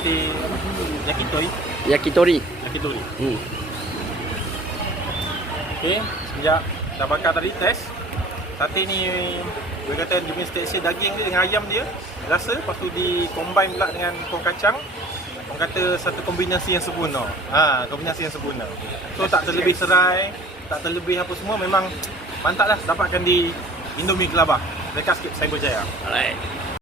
sate yakitori. Yakitori. Yakitori. Hmm. Okey, sekejap dah bakar tadi test. Sate ni dia kata dia punya tekstur daging dia dengan ayam dia rasa, lepas tu di combine pula dengan kuah kacang. Orang kata satu kombinasi yang sempurna. Kombinasi yang sempurna. So tak terlebih serai, tak terlebih apa semua, memang mantap lah dapatkan di Indomie Kelabah. Dekat sikit Cyberjaya. Alright.